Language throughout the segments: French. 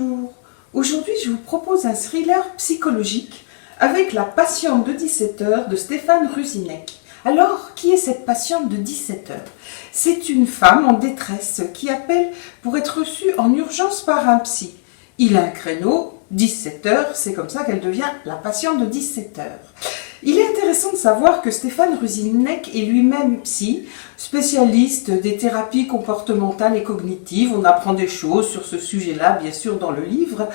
Bonjour, aujourd'hui je vous propose un thriller psychologique avec La patiente de 17 heures de Stéphane Ruzinek. Alors, qui est cette patiente de 17 heures? C'est une femme en détresse qui appelle pour être reçue en urgence par un psy. Il a un créneau, 17 heures, c'est comme ça qu'elle devient la patiente de 17 heures. Il est intéressant de savoir que Stéphane Ruzinek est lui-même psy, spécialiste des thérapies comportementales et cognitives. On apprend des choses sur ce sujet-là, bien sûr, dans le livre.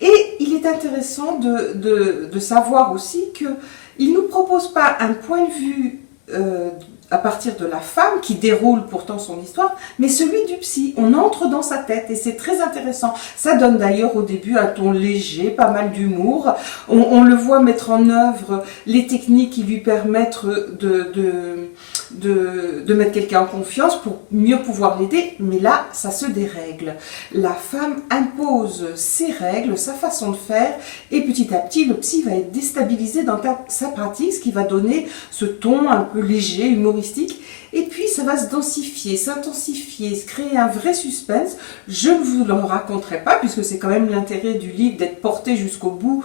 Et il est intéressant de savoir aussi qu'il ne nous propose pas un point de vue à partir de la femme qui déroule pourtant son histoire, mais celui du psy. On entre dans sa tête et c'est très intéressant. Ça donne d'ailleurs au début un ton léger, pas mal d'humour. On le voit mettre en œuvre les techniques qui lui permettent de mettre quelqu'un en confiance pour mieux pouvoir l'aider, mais là, ça se dérègle. La femme impose ses règles, sa façon de faire, et petit à petit, le psy va être déstabilisé dans sa pratique, ce qui va donner ce ton un peu léger, humoristique. Et puis ça va se densifier, s'intensifier, se créer un vrai suspense. Je ne vous le raconterai pas puisque c'est quand même l'intérêt du livre d'être porté jusqu'au bout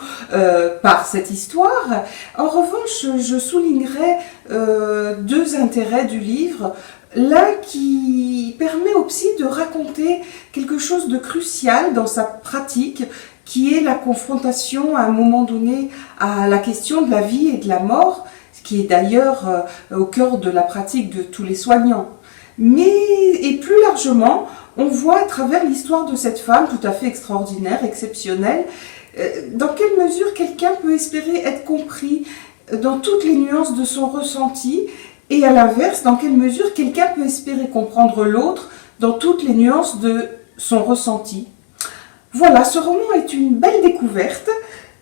par cette histoire. En revanche, je soulignerai deux intérêts du livre. L'un qui permet au psy de raconter quelque chose de crucial dans sa pratique, qui est la confrontation à un moment donné à la question de la vie et de la mort, qui est d'ailleurs au cœur de la pratique de tous les soignants. Et plus largement, on voit à travers l'histoire de cette femme tout à fait extraordinaire, exceptionnelle, dans quelle mesure quelqu'un peut espérer être compris dans toutes les nuances de son ressenti, et à l'inverse, dans quelle mesure quelqu'un peut espérer comprendre l'autre dans toutes les nuances de son ressenti. Voilà, ce roman est une belle découverte,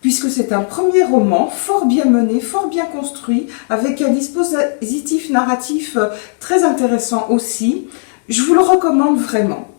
puisque c'est un premier roman fort bien mené, fort bien construit, avec un dispositif narratif très intéressant aussi. Je vous le recommande vraiment.